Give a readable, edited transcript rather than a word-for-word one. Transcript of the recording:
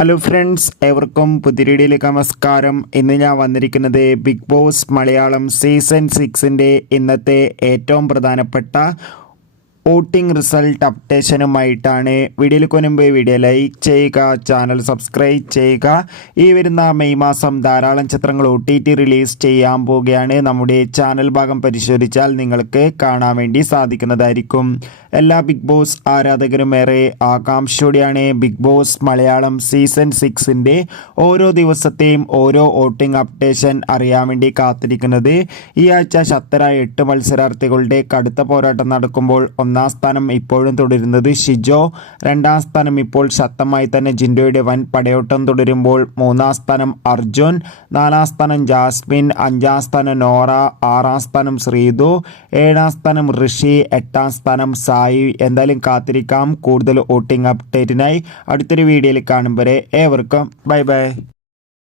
Hello friends, ഏവർക്കും പുതിയ വീഡിയോയിലേക്ക് നമസ്കാരം. ഇന്ന് ഞാൻ വന്നിരിക്കുന്നത് ബിഗ് ബോസ് മലയാളം സീസൺ 6ൻ്റെ ഇന്നത്തെ ഏറ്റവും പ്രധാനപ്പെട്ട വോട്ടിംഗ് റിസൾട്ട് അപ്ഡേഷനുമായിട്ടാണ്. വീഡിയോയിലേക്ക് മുൻപ് വീഡിയോ ലൈക്ക് ചെയ്യുക, ചാനൽ സബ്സ്ക്രൈബ് ചെയ്യുക. ഈ വരുന്ന മെയ് മാസം ധാരാളം ചിത്രങ്ങൾ OTT റിലീസ് ചെയ്യാൻ പോവുകയാണ്. നമ്മുടെ ചാനൽ ഭാഗം പരിശോധിച്ചാൽ നിങ്ങൾക്ക് കാണാൻ വേണ്ടി സാധിക്കുന്നതായിരിക്കും. എല്ലാ ബിഗ് ബോസ് ആരാധകരും ഏറെ ആകാംക്ഷയോടെയാണ് ബിഗ് ബോസ് മലയാളം സീസൺ 6ൻ്റെ ഓരോ ദിവസത്തെയും ഓരോ വോട്ടിംഗ് അപ്ഡേഷൻ അറിയാൻ വേണ്ടി കാത്തിരിക്കുന്നത്. ഈ ആഴ്ച ശക്തരായ 8 മത്സരാർത്ഥികളുടെ കടുത്ത പോരാട്ടം നടക്കുമ്പോൾ ഒന്നാം സ്ഥാനം ഇപ്പോഴും തുടരുന്നത് ഷിജോ, രണ്ടാം സ്ഥാനം ഇപ്പോൾ ശക്തമായി തന്നെ ജിൻഡോയുടെ വൻ പടയോട്ടം തുടരുമ്പോൾ മൂന്നാം സ്ഥാനം അർജുൻ, നാലാം സ്ഥാനം ജാസ്മിൻ, അഞ്ചാം സ്ഥാനം നോറ, ആറാം സ്ഥാനം ശ്രീതു, ഏഴാം സ്ഥാനം ഋഷി, എട്ടാം സ്ഥാനം സായി. എന്തായാലും കാത്തിരിക്കാം കൂടുതൽ വോട്ടിംഗ് അപ്ഡേറ്റിനായി. അടുത്തൊരു വീഡിയോയിൽ കാണും വരെ ഏവർക്കും ബൈ ബൈ.